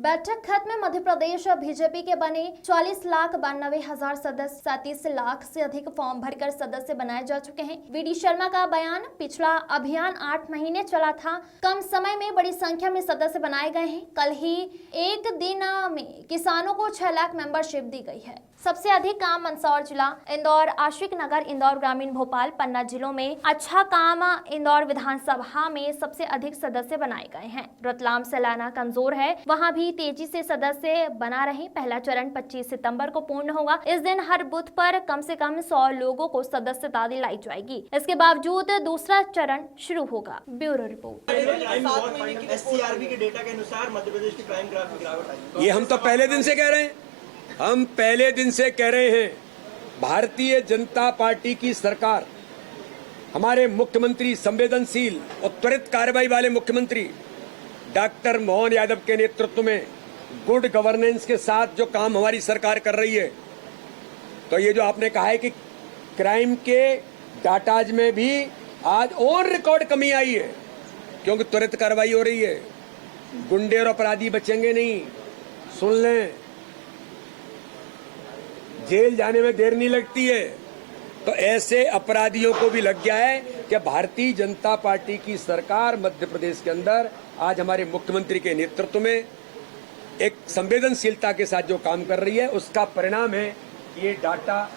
बैठक खत्म। मध्य प्रदेश बीजेपी के बने 40,92,000 सदस्य, 37 लाख से अधिक फॉर्म भरकर सदस्य बनाए जा चुके हैं। वीडी शर्मा का बयान, पिछला अभियान 8 महीने चला था, कम समय में बड़ी संख्या में सदस्य बनाए गए हैं। कल ही एक दिन में किसानों को 6 लाख मेंबरशिप दी गई है। सबसे अधिक काम मंदसौर जिला, इंदौर, आशिक नगर, इंदौर ग्रामीण, भोपाल, पन्ना जिलों में अच्छा काम। इंदौर विधानसभा में सबसे अधिक सदस्य बनाए गए हैं। रतलाम सैलाना कमजोर है, वहां भी तेजी से सदस्य बना रहे। पहला चरण 25 सितंबर को पूर्ण होगा। इस दिन हर बूथ पर कम से कम 100 लोगों को सदस्यता दिलाई जाएगी। इसके बावजूद दूसरा चरण शुरू होगा। Bureau report. एससीआरबी के डेटा के अनुसार मध्य प्रदेश की क्राइम ग्राफ में गिरावट आई। ये हम तो पहले दिन से कह रहे हैं, हम पहले दिन से कह रहे हैं, भारतीय जनता पार्टी की सरकार, हमारे मुख्यमंत्री संवेदनशील और त्वरित कार्रवाई वाले मुख्यमंत्री डॉक्टर मोहन यादव के नेतृत्व में गुड गवर्नेंस के साथ जो काम हमारी सरकार कर रही है, तो ये जो आपने कहा है कि क्राइम के डाटाज में भी आज और रिकॉर्ड कमी आई है, क्योंकि त्वरित कार्रवाई हो रही है। गुंडे और अपराधी बचेंगे नहीं। सुन लें, जेल जाने में देर नहीं लगती है। तो ऐसे अपराधियों को भी लग गया है कि भारतीय जनता पार्टी की सरकार मध्य प्रदेश के अंदर आज हमारे मुख्यमंत्री के नेतृत्व में एक संवेदनशीलता के साथ जो काम कर रही है, उसका परिणाम है कि ये डाटा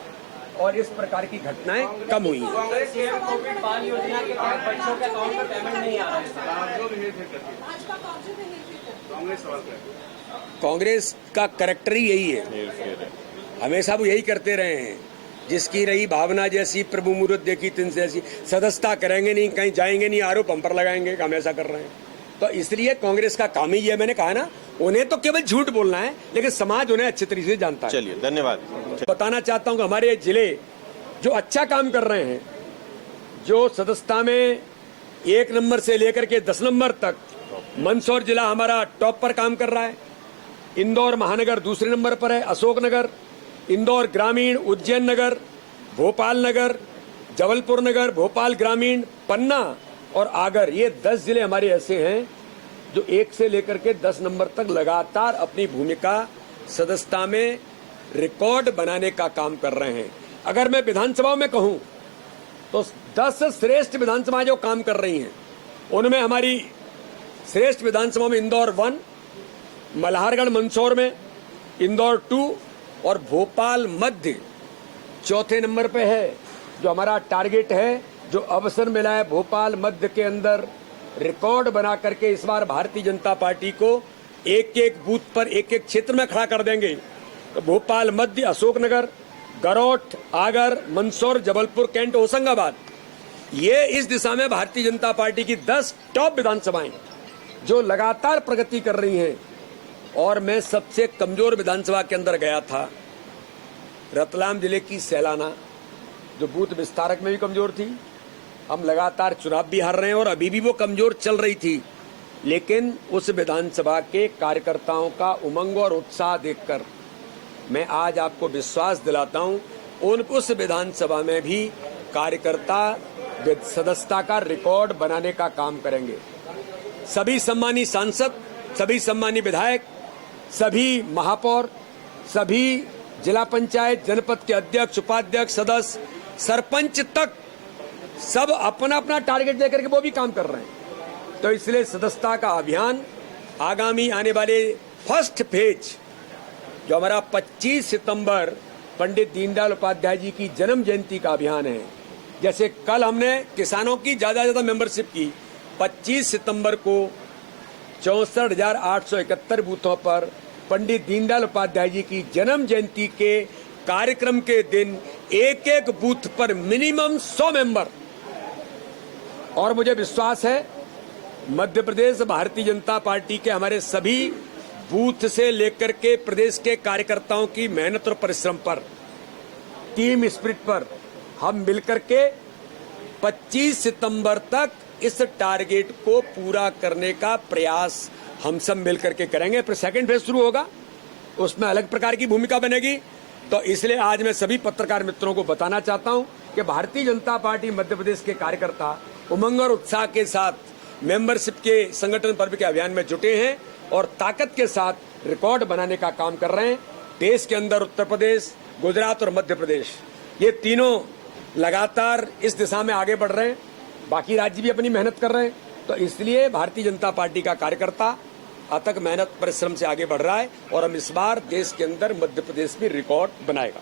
और इस प्रकार की घटनाएं कम हुई हैं। कांग्रेस का कैरेक्टर ही यही है, हमेशा वो यही करते रहे हैं। जिसकी रही भावना जैसी, प्रभु मुहूर्त देखी तिन जैसी। सदस्यता करेंगे नहीं, कहीं जाएंगे नहीं, आरोप हम पर लगाएंगे हम ऐसा कर रहे हैं। तो इसलिए कांग्रेस का काम ही है, मैंने कहा ना, उन्हें तो केवल झूठ बोलना है, लेकिन समाज उन्हें अच्छे तरीके से जानता है। चलिए, धन्यवाद। बताना चाहता हूं कि हमारे जिले जो अच्छा काम कर रहे हैं, जो सदस्यता में 1 नंबर से लेकर के 10 नंबर तक, मंदसौर जिला हमारा टॉप पर काम कर रहा है। इंदौर महानगर दूसरे नंबर पर है, अशोकनगर, इंदौर ग्रामीण, उज्जैन नगर, भोपाल नगर, जबलपुर नगर, भोपाल ग्रामीण, पन्ना और आगर, ये 10 जिले हमारे ऐसे हैं जो 1 से लेकर के 10 नंबर तक लगातार अपनी भूमिका सदस्यता में रिकॉर्ड बनाने का काम कर रहे हैं। अगर मैं विधानसभा में कहूं तो 10 श्रेष्ठ विधानसभा जो काम कर रही हैं, उनमें हमारी श्रेष्ठ विधानसभा में इंदौर 1, मल्हारगढ़ मंदसौर में इंदौर 2 और भोपाल मध्य चौथे नंबर पे है। जो हमारा टारगेट है, जो अवसर मिला है भोपाल मध्य के अंदर रिकॉर्ड बना करके इस बार भारतीय जनता पार्टी को एक बूथ पर एक क्षेत्र में खड़ा कर देंगे। तो भोपाल मध्य, अशोकनगर, गरौठ, आगर, मंदसौर, जबलपुर, कैंट, होशंगाबाद, ये इस दिशा में भारतीय जनता पार्टी की 10 टॉप विधानसभाएं जो लगातार प्रगति कर रही हैं। और मैं सबसे कमजोर विधानसभा के अंदर गया था, रतलाम जिले की सैलाना, जो बूथ विस्तारक में भी कमजोर थी। हम लगातार चुनाव भी हार रहे हैं और अभी भी वो कमजोर चल रही थी, लेकिन उस विधानसभा के कार्यकर्ताओं का उमंग और उत्साह देखकर मैं आज आपको विश्वास दिलाता हूं, उस विधानसभा में भी कार्यकर्ता सदस्यता का रिकॉर्ड बनाने का काम करेंगे। सभी सम्मानी सांसद, सभी सम्मानी विधायक, सभी महापौर, सभी जिला पंचायत, जनपद के अध्यक्ष, उपाध्यक्ष, सदस्य, सरपंच तक सब अपना अपना टारगेट लेकर के वो भी काम कर रहे हैं। तो इसलिए सदस्यता का अभियान आगामी आने वाले फर्स्ट फेज, जो हमारा 25 सितंबर पंडित दीनदयाल उपाध्याय जी की जन्म जयंती का अभियान है। जैसे कल हमने किसानों की ज्यादा मेंबरशिप की, 25 सितंबर को 64,871 बूथों पर पंडित दीनदयाल उपाध्याय जी की जन्म जयंती के कार्यक्रम के दिन एक बूथ पर मिनिमम 100 मेंबर। और मुझे विश्वास है मध्य प्रदेश भारतीय जनता पार्टी के हमारे सभी बूथ से लेकर के प्रदेश के कार्यकर्ताओं की मेहनत और परिश्रम पर, टीम स्पिरिट पर हम मिलकर के 25 सितंबर तक इस टारगेट को पूरा करने का प्रयास हम सब मिलकर के करेंगे। फिर सेकंड फेज शुरू होगा, उसमें अलग प्रकार की भूमिका बनेगी। तो इसलिए आज मैं सभी पत्रकार मित्रों को बताना चाहता हूं कि भारतीय जनता पार्टी मध्य प्रदेश के कार्यकर्ता उमंग और उत्साह के साथ मेंबरशिप के संगठन पर्व के अभियान में जुटे हैं और ताकत के साथ रिकॉर्ड बनाने का काम कर रहे हैं। देश के अंदर उत्तर प्रदेश, गुजरात और मध्य प्रदेश, ये तीनों लगातार इस दिशा में आगे बढ़ रहे हैं। बाकी राज्य भी अपनी मेहनत कर रहे हैं। तो इसलिए भारतीय जनता पार्टी का कार्यकर्ता अथक मेहनत परिश्रम से आगे बढ़ रहा है और हम इस बार देश के अंदर मध्य प्रदेश भी रिकॉर्ड बनाएगा।